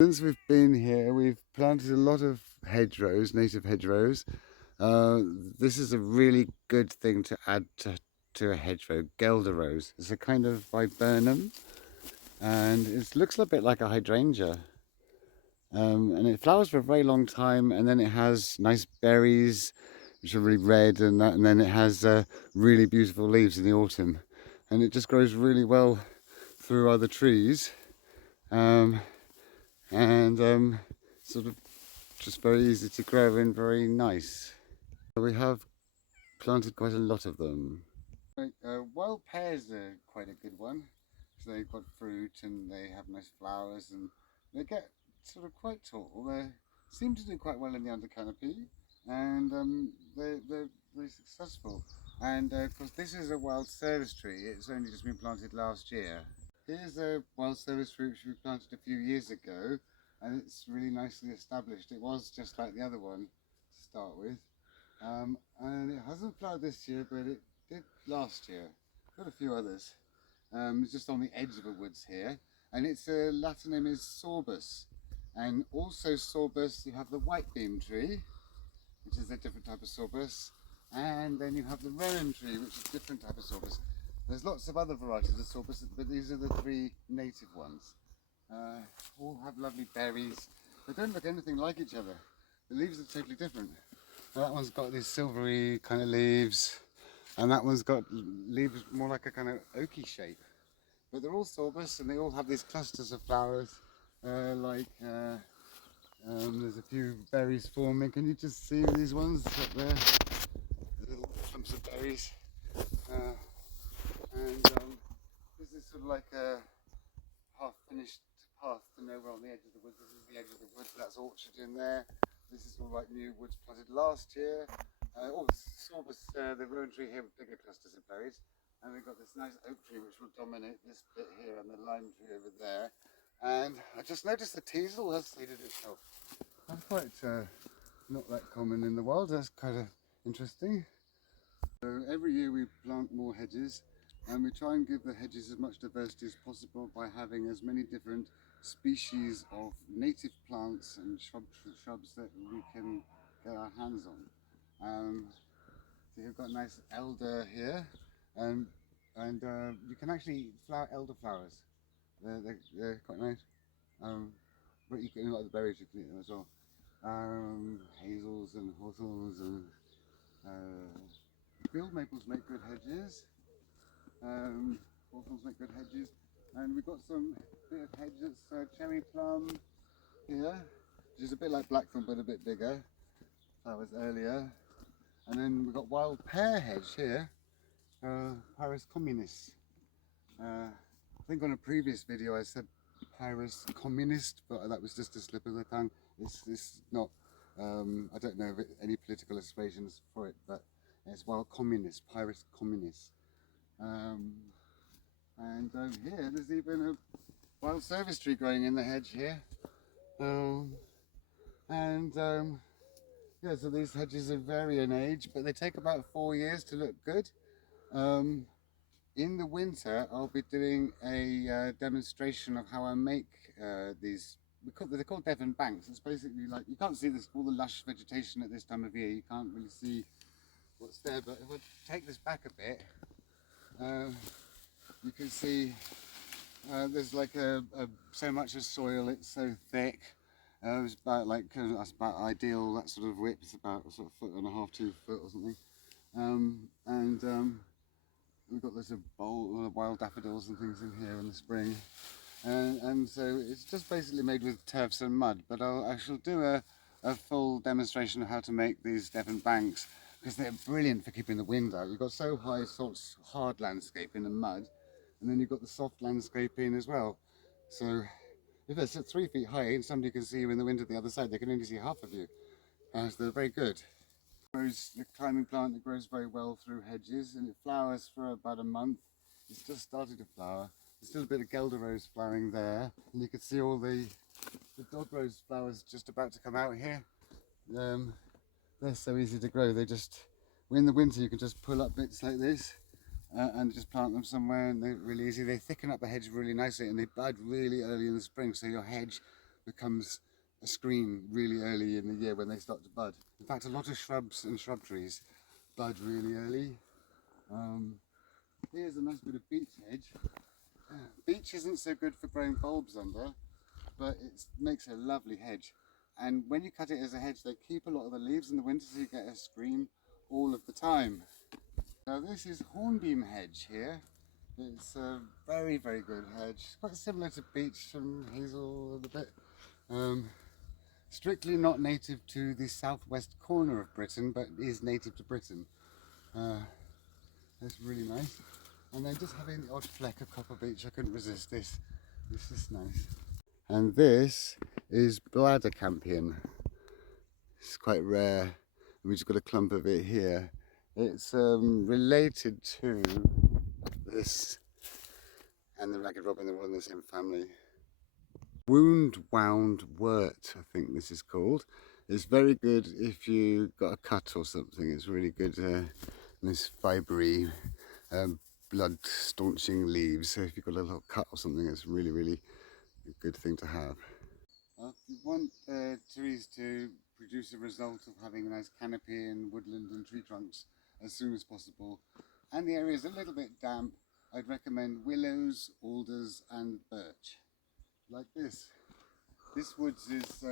Since we've been here, we've planted a lot of hedgerows, native hedgerows. Uh, this is a really good thing to add to a hedgerow, Gelder rose. It's a kind of viburnum, and it looks a bit like a hydrangea. And it flowers for a very long time, and then it has nice berries, which are really red, and then it has really beautiful leaves in the autumn. And it just grows really well through other trees. Um, and sort of just very easy to grow and very nice. So we have planted quite a lot of them. Wild pears are quite a good one. So they've got fruit and they have nice flowers and they get sort of quite tall. They seem to do quite well in the under canopy and they're really successful. And of course this is a wild service tree. It's only just been planted last year. Here's a wild service tree which we planted a few years ago and it's really nicely established. It was just like the other one to start with. And it hasn't flowered this year, but it did last year. Got a few others. It's just on the edge of the woods here. And its Latin name is sorbus. And also sorbus, you have the white beam tree, which is a different type of sorbus. And then you have the rowan tree, which is a different type of sorbus. There's lots of other varieties of sorbus, but these are the three native ones. All have lovely berries. They don't look anything like each other. The leaves are totally different. That one's got these silvery kind of leaves, and that one's got leaves more like a kind of oaky shape. But they're all sorbus, and they all have these clusters of flowers. There's a few berries forming. Can you just see these ones up there? The little clumps of berries. And this is sort of like a half-finished path to nowhere on the edge of the woods. This is the edge of the woods. That's orchard in there. This is all like new woods planted last year. Sorbus, the rowan tree here with bigger clusters of berries. And we've got this nice oak tree which will dominate this bit here and the lime tree over there. And I just noticed the teasel has seeded itself. That's quite not that common in the wild. That's kind of interesting. So every year we plant more hedges and we try and give the hedges as much diversity as possible by having as many different species of native plants and shrubs that we can get our hands on. So you've got nice elder here, and you can actually flower elder flowers. They're quite nice. But you can, a lot of the berries you can eat them as well. Hazels and hawthorns and field maples make good hedges. Hawthorns make good hedges. And we've got some bit of hedge that's cherry plum here, which is a bit like blackthorn but a bit bigger. Flowers earlier. And then we've got wild pear hedge here, Pyrus communis. I think on a previous video I said Pyrus communist, but that was just a slip of the tongue. It's not, I don't know any political aspirations for it, but it's wild communist, Pyrus communis. And over here there's even a wild service tree growing in the hedge here. Yeah, so these hedges vary in age, but they take about 4 years to look good. In the winter, I'll be doing a demonstration of how I make these. They're called Devon banks. It's basically like, you can't see this all the lush vegetation at this time of year. You can't really see what's there, but if I take this back a bit, you can see there's like so much of soil. It's so thick. It's about that's about ideal. That sort of width, it's about a sort of 1.5 to 2 foot or something. We've got lots of wild daffodils and things in here in the spring, and so it's just basically made with turfs and mud. But I shall do a full demonstration of how to make these Devon banks because they're brilliant for keeping the wind out. You've got so high, sort of hard landscape in the mud, and then you've got the soft landscaping as well. So if it's at 3 feet high and somebody can see you in the wind at the other side, they can only see half of you. So they're very good. It's a climbing plant that grows very well through hedges and it flowers for about a month. It's just started to flower. There's still a bit of Gelder rose flowering there, and you can see all the dog rose flowers just about to come out here. They're so easy to grow. In the winter you can just pull up bits like this and just plant them somewhere, and they're really easy. They thicken up the hedge really nicely and they bud really early in the spring, so your hedge becomes a screen really early in the year when they start to bud. In fact, a lot of shrubs and shrub trees bud really early. Here's a nice bit of beech hedge. Beech isn't so good for growing bulbs under, but it makes a lovely hedge. And when you cut it as a hedge, they keep a lot of the leaves in the winter, so you get a screen all of the time. Now this is hornbeam hedge here. It's a very, very good hedge. It's quite similar to beech and hazel a little bit. Strictly not native to the southwest corner of Britain, but is native to Britain. That's really nice. And then just having the odd fleck of copper beech, I couldn't resist this. This is nice. And this is bladder campion. It's quite rare. We just got a clump of it here. It's related to this and the ragged robin. They're all in the same family. Wound wound wort, I think this is called. It's very good if you got a cut or something. It's really good. This fibery, blood staunching leaves. So if you've got a little cut or something, it's really, really a good thing to have. If you want trees to produce a result of having a nice canopy in woodland and tree trunks as soon as possible, and the area is a little bit damp, I'd recommend willows, alders and birch, like this. This woods is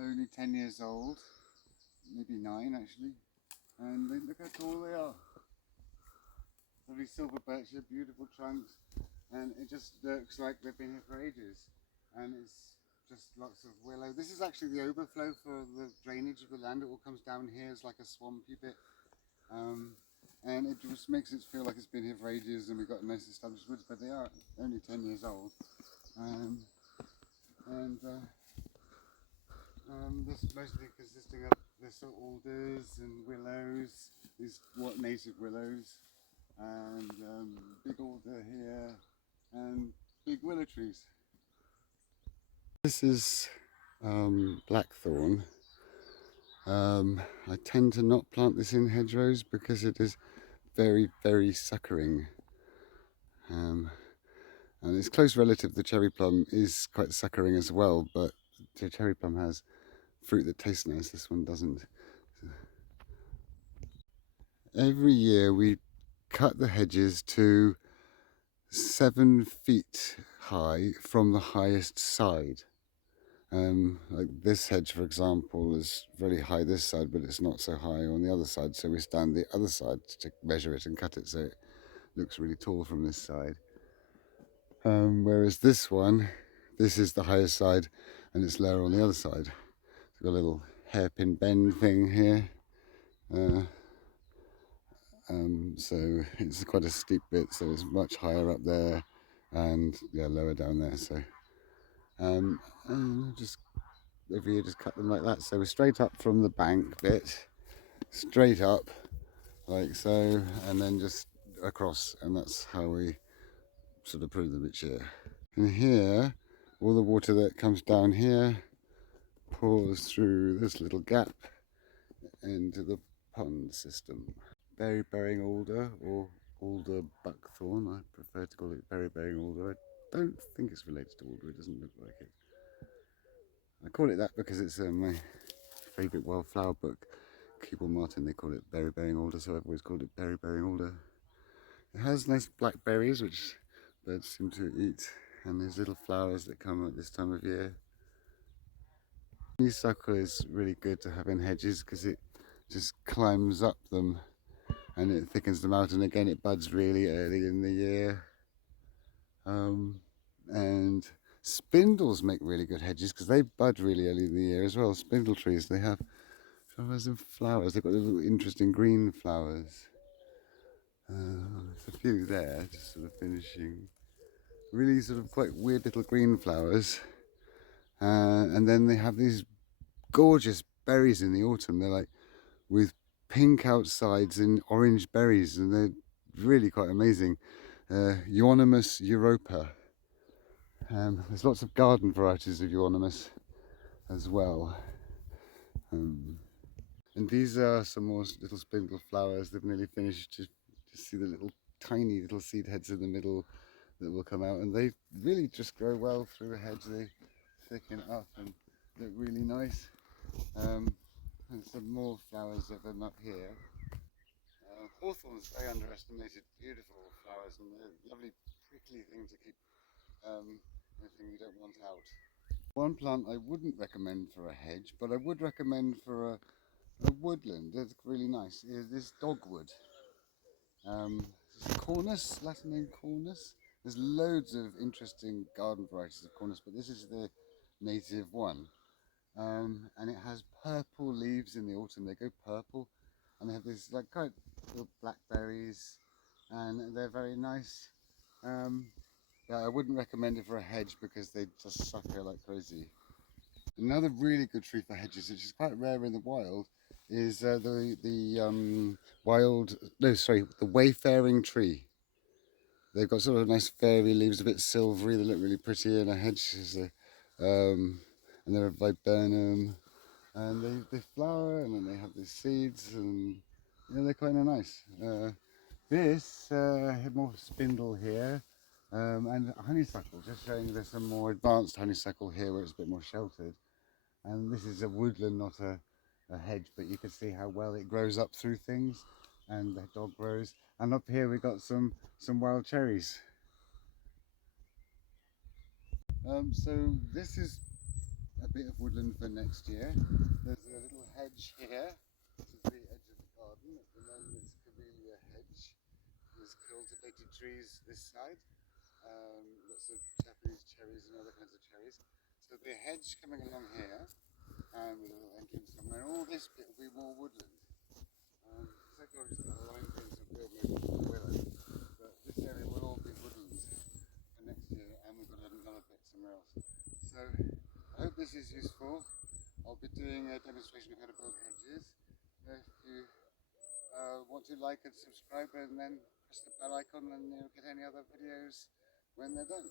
only 10 years old, maybe 9 actually, and look how tall they are. Lovely silver birch, beautiful trunks, and it just looks like they've been here for ages. And it's just lots of willow. This is actually the overflow for the drainage of the land. It all comes down here as like a swampy bit. And it just makes it feel like it's been here for ages and we've got nice established woods, but they are only 10 years old. This is mostly consisting of this alders and willows, these native willows, and big alder here, and big willow trees. This is blackthorn. I tend to not plant this in hedgerows because it is very, very suckering. And its close relative, the cherry plum, is quite suckering as well, but the cherry plum has fruit that tastes nice. This one doesn't. Every year we cut the hedges to 7 feet high from the highest side. Like this hedge, for example, is really high this side, but it's not so high on the other side. So we stand the other side to measure it and cut it so it looks really tall from this side. Whereas this one, this is the highest side and it's lower on the other side. It's got a little hairpin bend thing here. So it's quite a steep bit, so it's much higher up there and lower down there. So just every year just cut them like that. So we're straight up from the bank bit, straight up like so, and then just across, and that's how we sort of prune them each year. And here, all the water that comes down here pours through this little gap into the pond system. Berry-bearing alder, or alder buckthorn, I prefer to call it berry-bearing alder. I don't think it's related to alder, it doesn't look like it. I call it that because it's my favourite wildflower book, Keble Martin. They call it berry-bearing alder, so I've always called it berry-bearing alder. It has nice black berries, which birds seem to eat, and there's little flowers that come at this time of year. Honeysuckle is really good to have in hedges because it just climbs up them and it thickens them out, and again it buds really early in the year. And spindles make really good hedges because they bud really early in the year as well. Spindle trees, they have flowers and flowers. They've got little interesting green flowers. There's a few there, just sort of finishing. Really sort of quite weird little green flowers. And then they have these gorgeous berries in the autumn. They're like with pink outsides and orange berries, and they're really quite amazing. Euonymus europa. There's lots of garden varieties of Euonymus as well. And these are some more little spindle flowers. They've nearly finished. Just see the little tiny little seed heads in the middle that will come out, and they really just grow well through a hedge. They thicken up and look really nice. And some more flowers that are not here. Hawthorn's very underestimated, beautiful flowers and a lovely prickly thing to keep anything you don't want out. One plant I wouldn't recommend for a hedge, but I would recommend for a woodland that's really nice, is this dogwood. Cornus, Latin name Cornus. There's loads of interesting garden varieties of Cornus, but this is the native one. And it has purple leaves in the autumn. They go purple, and they have these like kind of little blackberries, and they're very nice. Yeah, I wouldn't recommend it for a hedge because they just sucker like crazy. Another really good tree for hedges, which is quite rare in the wild, is the wayfaring tree. They've got sort of nice fairy leaves, a bit silvery. They look really pretty in a hedge. And they're viburnum, and they flower, and then they have these seeds, and they're kind of nice. This more spindle here, and honeysuckle. Just showing there's some more advanced honeysuckle here, where it's a bit more sheltered. And this is a woodland, not a hedge, but you can see how well it grows up through things, and the dog grows. And up here we've got some wild cherries. So this is a bit of woodland for next year. There's a little hedge here. This is the edge of the garden. At the moment it's camellia hedge. There's cultivated trees this side. Lots of Japanese cherries and other kinds of cherries. So the hedge coming along here, and with a little entrance somewhere. All this bit will be more woodland. So far we've got a line fence of real maple and willow, but this area will all be woodland for next year, and we've got another bit somewhere else. So I hope this is useful. I'll be doing a demonstration of how to build hedges. If you want to like and subscribe, and then press the bell icon, and you'll get any other videos when they're done.